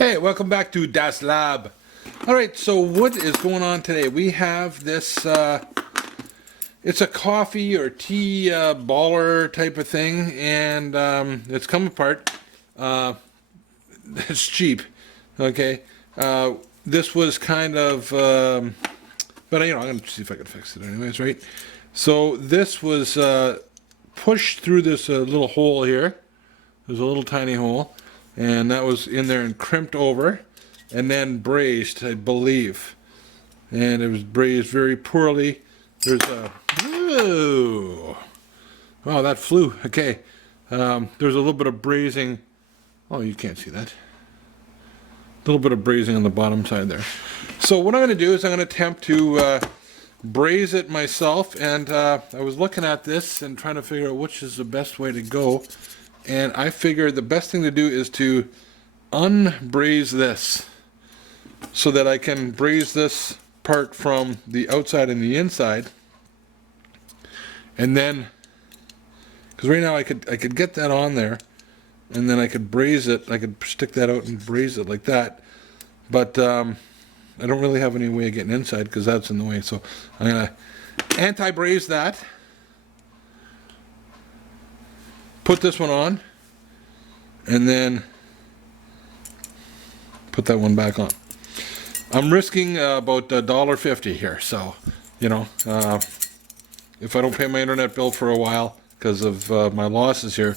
Hey, welcome back to Das Lab. Alright, so what is going on today? We have this, it's a coffee or tea baller type of thing, and it's come apart. It's cheap, okay? This was kind of, but I'm going to see if I can fix it anyways, right? So this was pushed through this little hole here. There's a little tiny hole. And that was in there and crimped over and then brazed, I believe. And it was brazed very poorly. There's a... Whoa! Wow, that flew. Okay. There's a little bit of brazing. Oh, you can't see that. A little bit of brazing on the bottom side there. So what I'm going to do is I'm going to attempt to braze it myself. And I was looking at this and trying to figure out which is the best way to go. And I figured the best thing to do is to unbraze this so that I can braze this part from the outside and the inside. And then, because right now I could get that on there and then I could braze it. I could stick that out and braze it like that. But I don't really have any way of getting inside because that's in the way. So I'm going to anti-braze that. Put this one on, and then put that one back on. I'm risking about $1.50 here, so if I don't pay my internet bill for a while because of my losses here,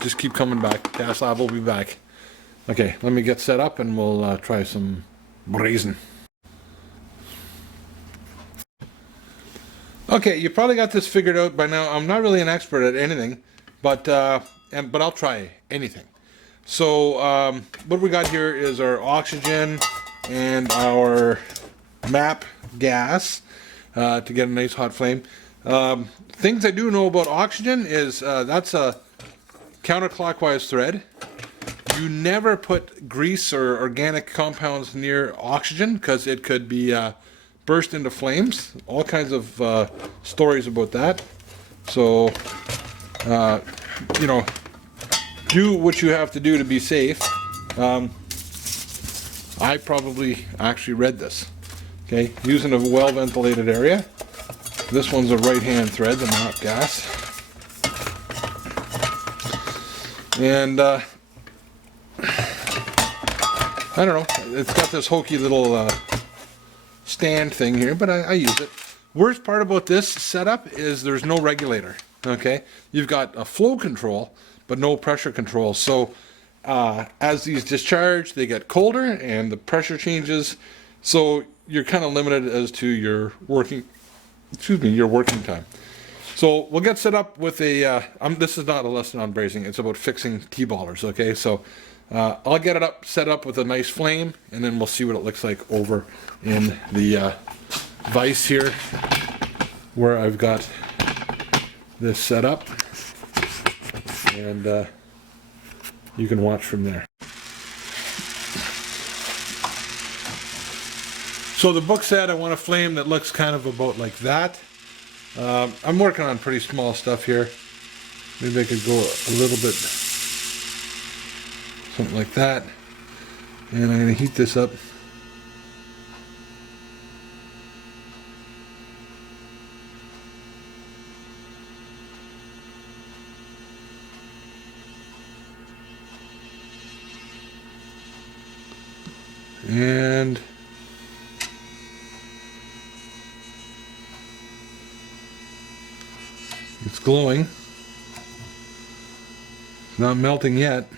just keep coming back. Das Lab will be back. Okay, let me get set up and we'll try some brazen. Okay, you probably got this figured out by now. I'm not really an expert at anything. But I'll try anything. So what we got here is our oxygen and our MAP gas to get a nice hot flame. Things I do know about oxygen is that's a counterclockwise thread. You never put grease or organic compounds near oxygen because it could be burst into flames. All kinds of stories about that. So do what you have to do to be safe. I probably actually read this. Okay, using a well-ventilated area. This one's a right-hand thread, the MAP gas. And I don't know, it's got this hokey little stand thing here, but I use it. Worst part about this setup is there's no regulator. Okay, you've got a flow control, but no pressure control. So as these discharge, they get colder and the pressure changes. So you're kind of limited as to your working time. So we'll get set up with a, this is not a lesson on brazing, it's about fixing T-ballers, okay? So I'll get it set up with a nice flame, and then we'll see what it looks like over in the vise here, where I've got this set up, and you can watch from there. So the book said I want a flame that looks kind of about like that. I'm working on pretty small stuff here. Maybe I could go a little bit something like that, and I'm going to heat this up. And it's glowing. It's not melting yet.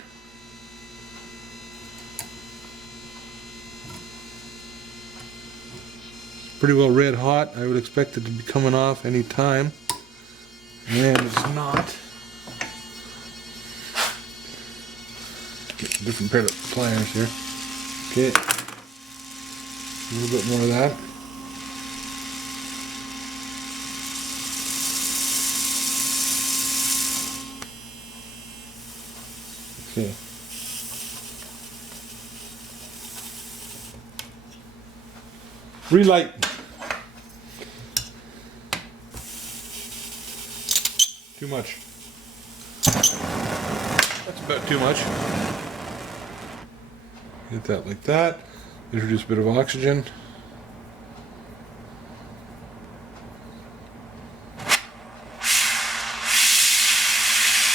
It's pretty well red hot. I would expect it to be coming off any time. And it's not. Get a different pair of pliers here. Okay. A little bit more of that. Okay. Relight. Too much. That's about too much. Get that like that. Introduce a bit of oxygen.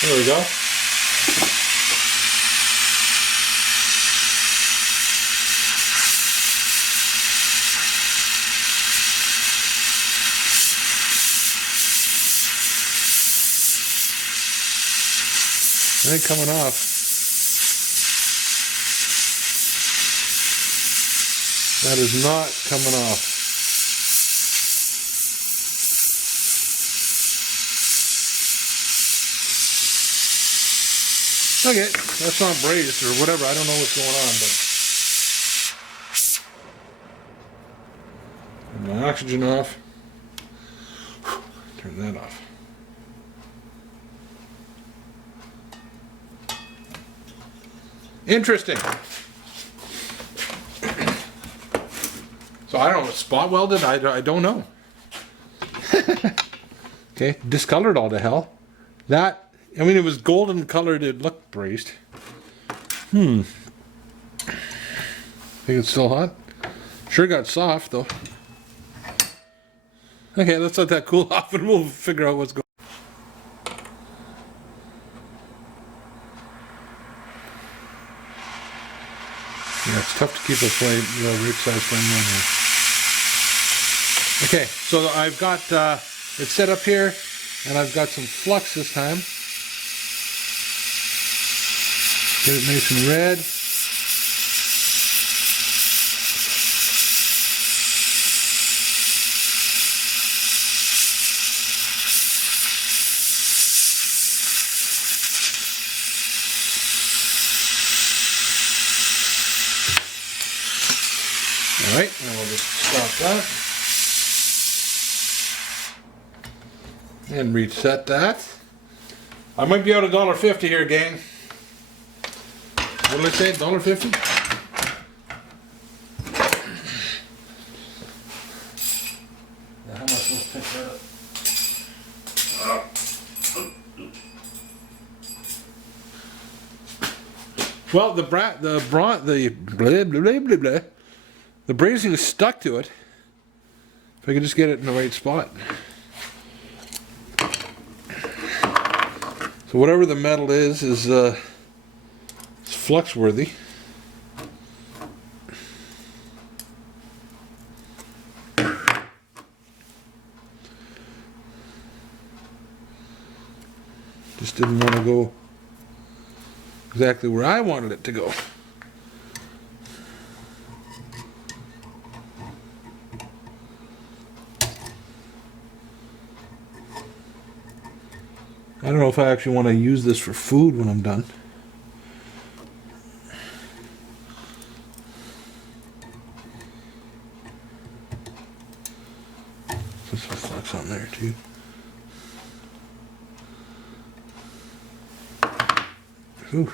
There we go. It ain't coming off. That is not coming off. Okay, that's not brazed or whatever. I don't know what's going on, but turn my oxygen off. Turn that off. Interesting. So I don't know, spot welded? I don't know. Okay, discolored all to hell. That, I mean, it was golden colored, it looked brazed. Think it's still hot? Sure got soft though. Okay, let's let that cool off and we'll figure out what's going on. Yeah, it's tough to keep a flame, right size flame on here. Okay, so I've got it set up here, and I've got some flux this time. Get it nice and red. Alright, and we'll just stop that. And reset that. I might be out $1.50 here, gang. What did I say? $1.50? How am I supposed to pick that up? Well, the brazing is stuck to it. If I can just get it in the right spot. So whatever the metal is it's flux worthy. Just didn't want to go exactly where I wanted it to go. I don't know if I actually want to use this for food when I'm done. There's some flux on there too. Ooh.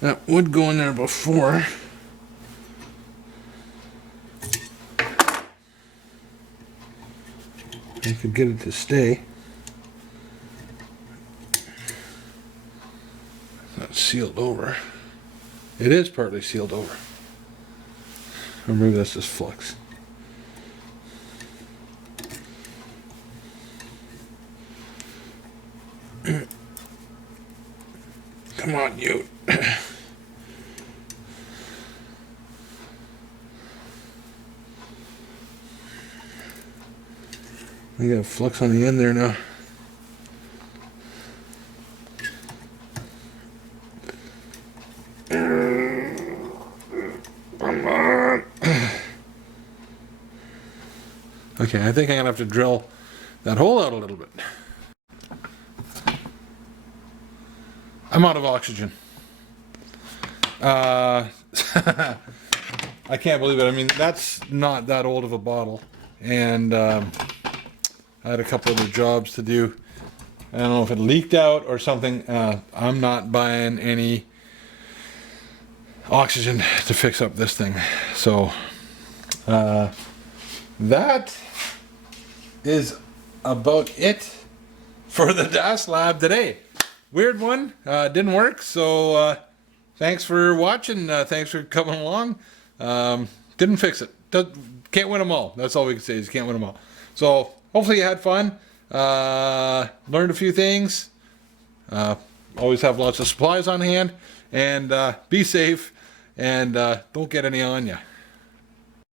That would go in there before. I could get it to stay. It's not sealed over. It is partly sealed over. Or maybe that's just flux. Come on, you. I got flux on the end there now. Come on. Okay, I think I'm gonna have to drill that hole out a little bit. I'm out of oxygen. I can't believe it. I mean, that's not that old of a bottle. And I had a couple other jobs to do. I don't know if it leaked out or something. I'm not buying any oxygen to fix up this thing. So that is about it for the DAS Lab today. Weird one, didn't work, so thanks for watching, thanks for coming along. Didn't fix it. Can't win them all. That's all we can say is you can't win them all. So hopefully you had fun, learned a few things, always have lots of supplies on hand, and be safe, and don't get any on you.